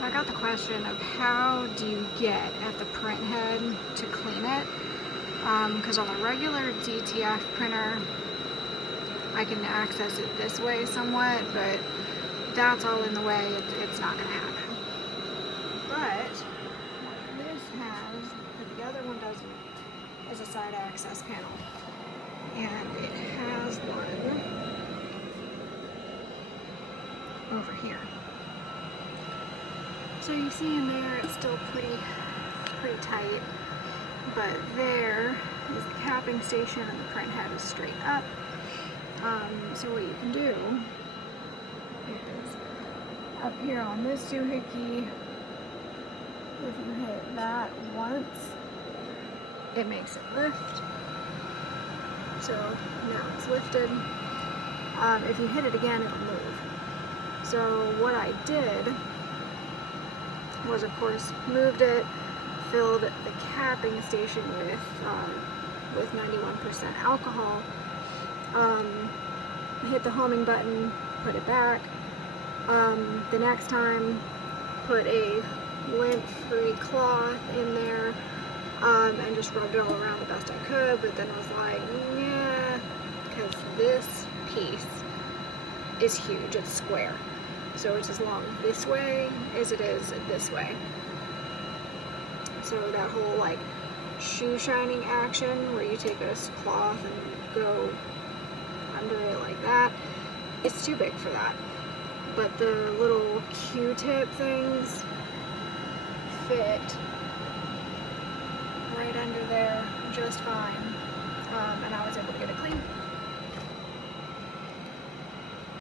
So I got the question of how do you get at the printhead to clean it? Because on the regular DTF printer, I can access it this way somewhat, but that's all in the way. It's not going to happen. But what this has, but the other one doesn't, is a side access panel. And it has one over here. So you see in there it's still pretty tight, but there is the capping station and the printhead is straight up. So what you can do is up here on this doohickey, if you hit that once, it makes it lift. So now it's lifted. If you hit it again, it'll move. So what I did was, of course, moved it, filled the capping station with 91% alcohol, hit the homing button, put it back. The next time, put a lint-free cloth in there, and just rubbed it all around the best I could, but then I was like, yeah, because this piece is huge, it's square. So it's as long this way as it is this way. So that whole like shoe shining action where you take a cloth and go under it like that, it's too big for that. But the little Q-tip things fit right under there just fine, and I was able to get it clean.